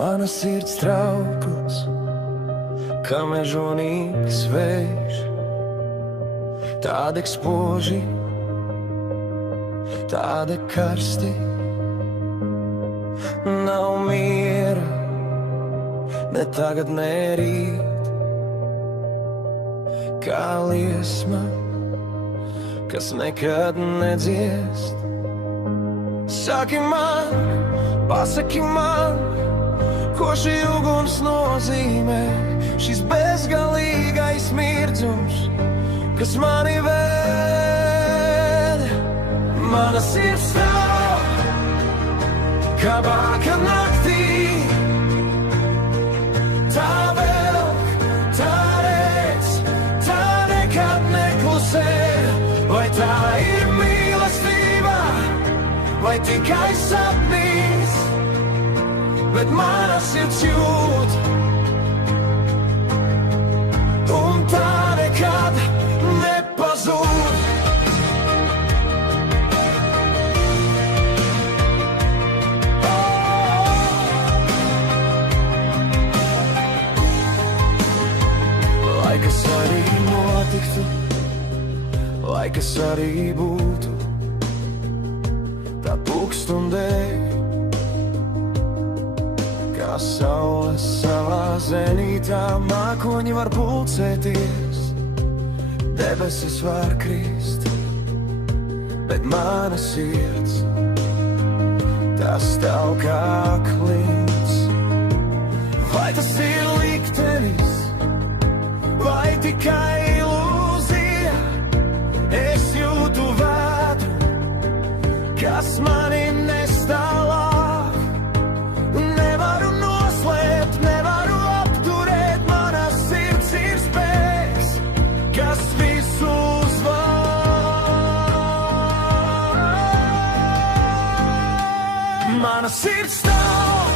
Mana sirds trauklis, kā mežonīgs vējš, tādi spoži, tādi karsti. Nav miera, ne tagad, ne rīt, kā liesma, kas nekad nedziest. Saki man, pasaki man, ko šī uguns nozīmē, šis bezgalīgais mirdzums, kas mani vēd. Mana sirds stāv, kā bāka naktī, tā velk, tā redz, tā nekad neklusē. Vai tā ir mīlestība, vai tikai sapnīs, bet mana sirds jūt, un tā nekad nepazūd. Lai kas arī notiktu, lai kas arī būtu, tā pulkstundē, kā saule savā zenītā, mākoņi var pulcēties, debesis var krist, bet mana sirds, tā stāv kā klints. Vai tas ir liktenis, vai tikai ilūzija? Es jūtu vētru, kas mani nes tālāk. Nevaru noslēpt, nevaru apturēt, mana sirds ir spēks, kas visu uzvar. Mana sirds stāv,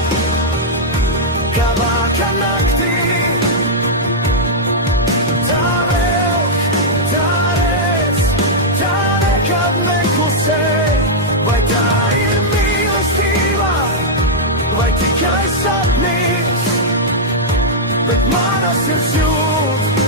kā bāka naktī, vai tā ir mīlestība, vai tikai sapnīs, bet mana sirds jūt.